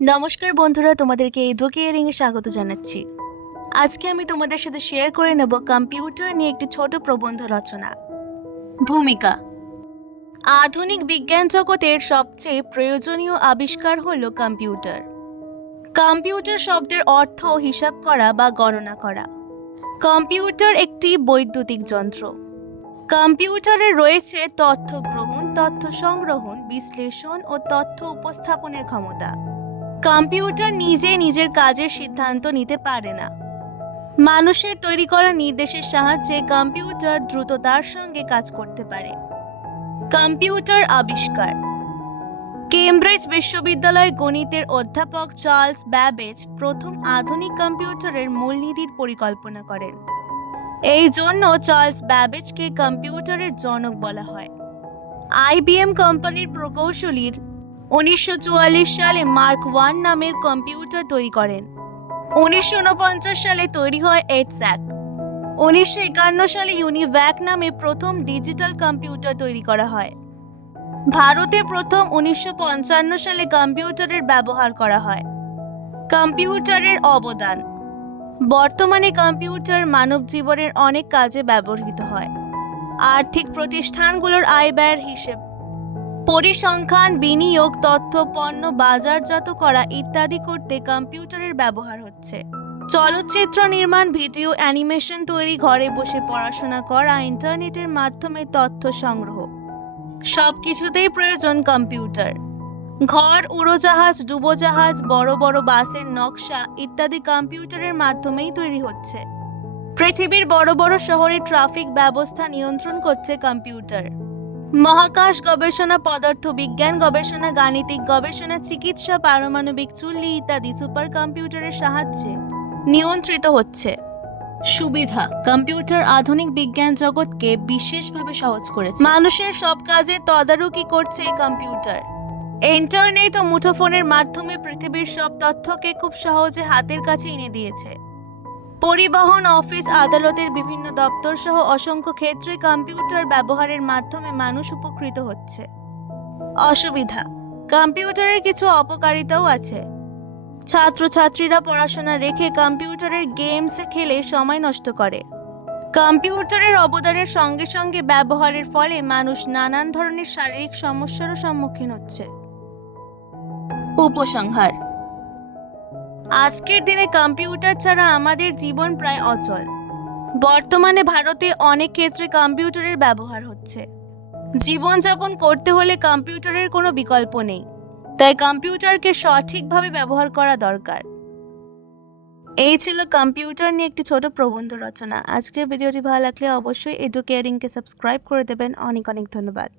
নমস্কার বন্ধুরা, তোমাদেরকে এই ডোকিয়ারিং এ স্বাগত জানাচ্ছি। আজকে আমি তোমাদের সাথে শেয়ার করে নেব কম্পিউটার নিয়ে একটি ছোট প্রবন্ধ রচনা। ভূমিকা। আধুনিক বিজ্ঞান জগতের সবচেয়ে প্রয়োজনীয় আবিষ্কার হল কম্পিউটার কম্পিউটার শব্দের অর্থ হিসাব করা বা গণনা করা। কম্পিউটার একটি বৈদ্যুতিক যন্ত্র। কম্পিউটারে রয়েছে তথ্য গ্রহণ, তথ্য সংগ্রহণ, বিশ্লেষণ ও তথ্য উপস্থাপনের ক্ষমতা। কম্পিউটার নিজে নিজের কাজের সিদ্ধান্ত নিতে পারে না। মানুষের তৈরি করা নির্দেশের সাহায্যে কম্পিউটার দ্রুততার সঙ্গে কাজ করতে পারে। কম্পিউটার আবিষ্কার। কেমব্রিজ বিশ্ববিদ্যালয় গণিতের অধ্যাপক চার্লস ব্যাবেজ প্রথম আধুনিক কম্পিউটারের মূলনীতির পরিকল্পনা করেন। এই জন্য চার্লস ব্যাবেজকে কম্পিউটারের জনক বলা হয়। আইবিএম কোম্পানির প্রকৌশলীর উনিশশো চুয়াল্লিশ সালে মার্ক ওয়ান নামের কম্পিউটার তৈরি করেন। উনিশশো উনপঞ্চাশ সালে তৈরি হয় এডস্যাক। উনিশশো একান্ন সালে ইউনিভ্যাক নামে প্রথম ডিজিটাল কম্পিউটার তৈরি করা হয়। ভারতে প্রথম উনিশশো পঞ্চান্ন সালে কম্পিউটারের ব্যবহার করা হয়। কম্পিউটারের অবদান। বর্তমানে কম্পিউটার মানব জীবনের অনেক কাজে ব্যবহৃত হয়। আর্থিক প্রতিষ্ঠানগুলোর আয় ব্যয়ের হিসেব পরিসংখ্যান, বিনিয়োগ, তথ্য, পণ্য, বাজারজাত করা ইত্যাদি করতে কম্পিউটারের ব্যবহার হচ্ছে। চলচ্চিত্র নির্মাণ, ভিডিও, অ্যানিমেশন তৈরি, ঘরে বসে পড়াশোনা করা, ইন্টারনেটের মাধ্যমে তথ্য সংগ্রহ। সব কিছুতেই প্রয়োজন কম্পিউটার। ঘর, উড়োজাহাজ, ডুবোজাহাজ, বড় বড় বাসের নকশা ইত্যাদি কম্পিউটারের মাধ্যমেই তৈরি হচ্ছে। পৃথিবীর বড় বড় শহরে ট্রাফিক ব্যবস্থা নিয়ন্ত্রণ করছে কম্পিউটার। মহাকাশ গবেষণা, পদার্থ বিজ্ঞান গবেষণা, গাণিতিক গবেষণা, চিকিৎসা, পারমাণবিক চুল্লি ইত্যাদি সুপার কম্পিউটারের সাহায্যে নিয়ন্ত্রিত হচ্ছে। সুবিধা, কম্পিউটার আধুনিক বিজ্ঞান জগৎকে বিশেষভাবে সহজ করেছে। মানুষের সব কাজে তদারকি করছে এই কম্পিউটার। ইন্টারনেট ও মুঠোফোনের মাধ্যমে পৃথিবীর সব তথ্যকে খুব সহজে হাতের কাছে এনে দিয়েছে। পরিবহন, অফিস, আদালতের বিভিন্ন দপ্তর সহ অসংখ্য ক্ষেত্রে কম্পিউটার ব্যবহারের মাধ্যমে মানুষ উপকৃত হচ্ছে। অসুবিধা, কম্পিউটারের কিছু অপকারিতাও আছে। ছাত্রছাত্রীরা পড়াশোনা রেখে কম্পিউটারের গেমস খেলে সময় নষ্ট করে। কম্পিউটারের অবদানের সঙ্গে সঙ্গে ব্যবহারের ফলে মানুষ নানান ধরনের শারীরিক সমস্যারও সম্মুখীন হচ্ছে। উপসংহার আজকের দিনে কম্পিউটার ছাড়া আমাদের জীবন প্রায় অচল। বর্তমানে ভারতে অনেক ক্ষেত্রে কম্পিউটারের ব্যবহার হচ্ছে। জীবনযাপন করতে হলে কম্পিউটারের কোনো বিকল্প নেই। তাই কম্পিউটারকে সঠিকভাবে ব্যবহার করা দরকার। এই ছিল কম্পিউটার নিয়ে একটি ছোট প্রবন্ধ রচনা। আজকের ভিডিওটি ভালো লাগলে অবশ্যই এডুকেয়ারিংকে সাবস্ক্রাইব করে দেবেন। অনেক অনেক ধন্যবাদ।